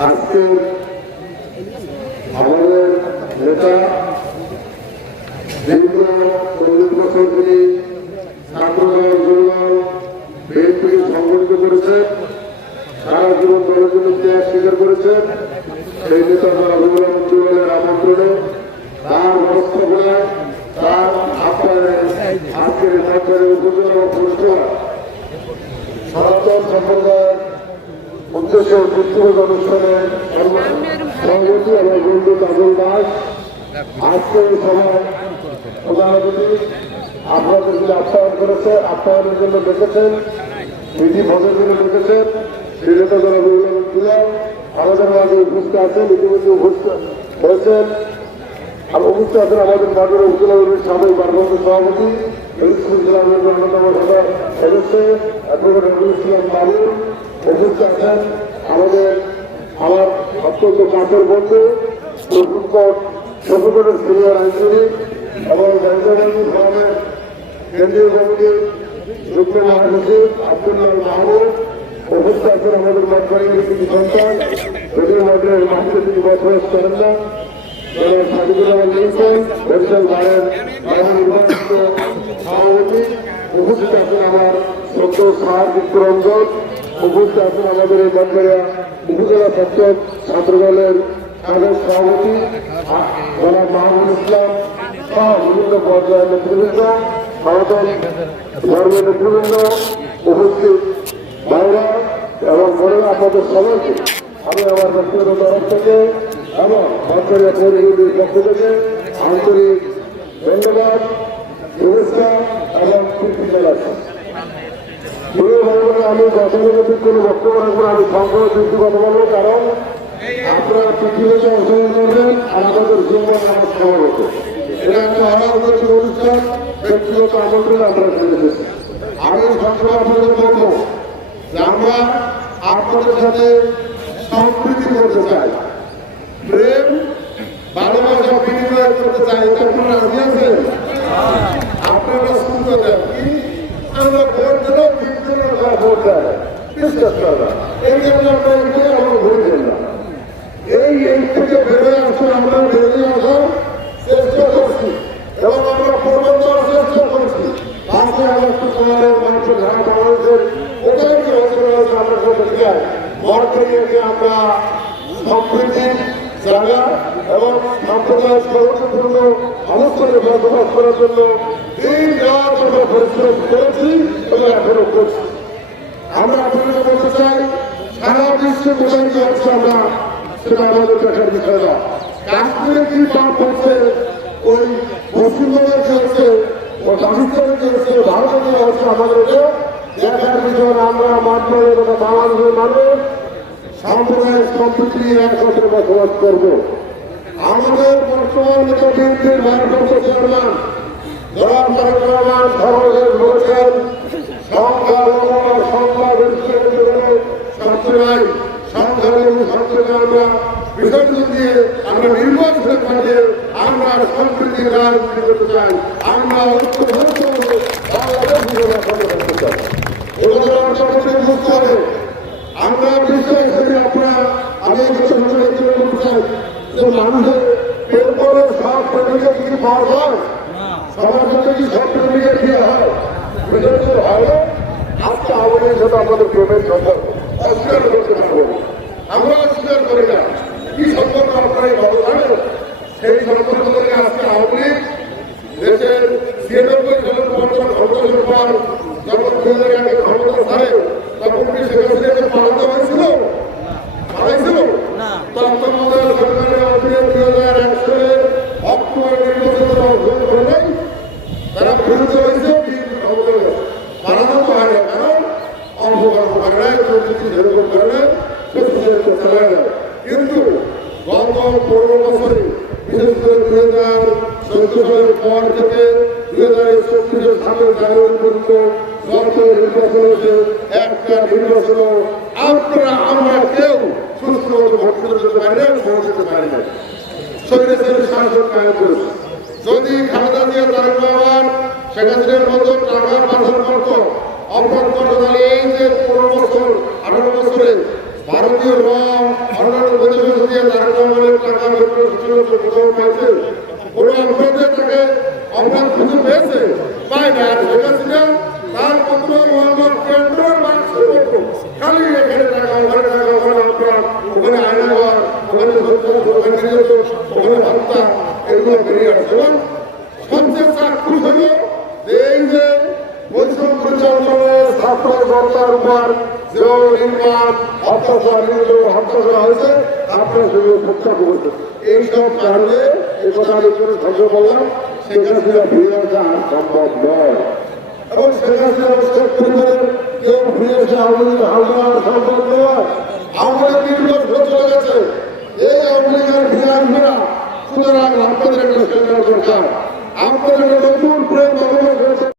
আজকে আমাদের নেতা দীর্ঘ চল্লিশ বছর তিনি ছাত্রদল যুবদল বিএনপি সংগঠিত করেছেন সারা জীবন দলের জন্য ত্যাগ স্বীকার করেছেন সেই নেতা যারা রঘুরাম যুগলের আমন্ত্রণে তার ব্যবস্থাপনায় তার আহ্বানে আজকের উপজেলা পৌরসভা সনাতন সম্প্রদায়ের উদ্দেশ্যে ব্যক্তিগত অনুষ্ঠানে সভাপতি এবং বন্ধু তাজুল দাস। আজকে এই সভায় প্রধান অতিথি আপনাদের যিনি আপ্যায়ন করেছে, আপ্যায়নের জন্য ডেকেছেন, বিধি ভোগের জন্য ডেকেছেন। রবিউল ছিলেন আমাদের মাঝে উপস্থিত আছেন, ইতিমধ্যে উপস্থিত হয়েছেন। আর উপস্থিত আছেন আমাদের মাঠের উপজেলাগুলির সাবেক ভারপ্রাপ্ত সভাপতি ইসলাম ইসলামের অন্যতম সদস্য অ্যাডভোকেট রবুল ইসলাম বাবুর উপস্থিত আছেন আমাদের, আমার অত্যন্ত কাছের বন্ধু সুপ্রিম কোর্ট সুপ্রিম কোর্টের সিনিয়র আইনজীবী এবং গান্ধী ফোরামের কেন্দ্রীয় কমিটির যুগ্ম মহাসচিব আব্দুল্লাহ মাহমুদ। উপস্থিত আছেন আমাদের মঠবাড়ির কিছু সন্তান। যদিও মঠের মাঠে তিনি বসবাস করেন না। জনাব রহমান লিঙ্কন বরিশাল বারের নবনির্বাচিত সভাপতি উপস্থিত আছেন আমার সদ্য সার চিত্তরঞ্জন উপস্থিত আছেন আমাদের এই মঠবাড়িয়া উপজেলা পঞ্চায়েত ছাত্রদলের সাবেক সভাপতি জনাব মাহমুদ ইসলাম সহ বিভিন্ন পর্যায়ের নেতৃবৃন্দ, সনাতন ধর্মের নেতৃবৃন্দ, উপস্থিত ভাইরা এবং বোনেরা, আপনাদের সবাইকে আমি আমার ব্যক্তিগত তরফ থেকে এবং পরিবারের পক্ষ থেকে আন্তরিক ধন্যবাদ। আমি গতানুগতিক কোনো বক্তব্য রাখব আমি সংগ্রহ যুক্তি কথা বলব, কারণ আপনারা পৃথিবীতে অংশগ্রহণ করবেন আমাদের জীবন আমার সমাগত এটা একটা অনাগত অনুষ্ঠান, ব্যক্তিগত আমন্ত্রণে চলে এসেছি। আমি সংগ্রহ আপনাদের বলব আমরা আপনাদের সাথে সম্প্রীতি করতে চাই। প্রেম, ভালোবাসা, বিনিময় করতে চাই, এটা আপনারা শুনতে দেন কি আমরা ভোট দিলেও বিদ্যুৎ ভোট দেয় বিশ্বাস করবে এই জন্য আমরা এখানে আমরা ভোট দিই না এই এই থেকে বেরোয় আসে আমরা বেরিয়ে আসার চেষ্টা করছি এবং আমরা পূর্বাঞ্চল চেষ্টা করছি পাশে আমার সমাজের মানুষের ধারা বাংলাদেশের ওটাই যে অঞ্চল আমরা সবাই চাই নিয়ে আমরা সম্প্রীতি জায়গা এবং বসবাস করার জন্য দিন রাত আমরা পরিশ্রম করেছি এবং আমরা আপনাদের চাই, সারা বিশ্বে ও পাকিস্তানে কি হচ্ছে, ভারতে কি হচ্ছে আমাদের আমরা গোটা বাংলাদেশের মানুষ সাম্প্রদায়িক সম্প্রীতি একত্রে বসবাস করব। আমাদের বর্তমান নেতা বিএনপির ভারপ্রাপ্ত চেয়ারম্যান জনাব তারেক রহমান সর্বশেষ বলেছেন, সংখ্যা লঘু সংখ্যা গরিষ্ঠ সবসময় সংখ্যা সবসময় আমরা বিসর্জন দিয়ে আমরা নির্বাচনের কাজে আমরা সম্প্রীতির রাজনীতি যে মানুষের এরপরে সব প্রেমিকের কি পাওয়া যায়? সবার মধ্যে কি সব প্রেমিকের বিয়ে হয়? তো হয় আজকে আমাদের সাথে আমাদের প্রেমের সম্পর্ক অস্বীকার করতে পারব আমরা অস্বীকার করি না। কি সম্পর্ক আপনারা এই ভালো জানেন সেই সম্পর্ক থেকে আজকে আওয়ামী লীগ দেশের ছিয়ানব্বই সালের পঞ্চাশ ঘটনার পর যখন দু হাজার একে ক্ষমতা ছাড়ে তখন কি শেখ হাসিনাকে পালাতে হয়েছিল পালাইছিল তখন আমাদের সরকারের অধীনে দুই হাজার এক সালের অক্টোবর নির্বাচনে অংশগ্রহণ করে নাই তারা বিরুদ্ধে হয়েছে বিএনপি ক্ষমতা কিন্তু গত পনেরো বছরে, বিশেষ করে দুই সালের থেকে দুই হাজার চব্বিশের সামনে জানুয়ারি পর্যন্ত যত নির্বাচন হয়েছে, একটা কেউ সুস্থ ভোট করে যেতে পারি না ভোট দিতে পারি না করেছে। যদি খালেদা জিয়া তারেক সেক্ষেত্রে নতুন টাকা পাঠন করত। অপ্রকটকালে এই যে পনেরো বছর, আঠারো বছরে ভারতীয় রং অন্যান্য প্রতিবেশ দিয়ে দারুণের টাকা প্রথম পাইছে। কোনো অপরাধে তাকে অপরাধ কিছু পেয়েছে। পায় না সেক্ষেত্রে জনতার উপর যে নির্মাণ অত্যাচার নির্যাতন হত্যা হয়েছে, আপনার সঙ্গে প্রত্যাখ্য করছেন এইসব কারণে এই করে ধ্বংস করলাম শেখ সম্ভব নয়। এবং শেখ হাসিনা শেখ নতুন প্রেম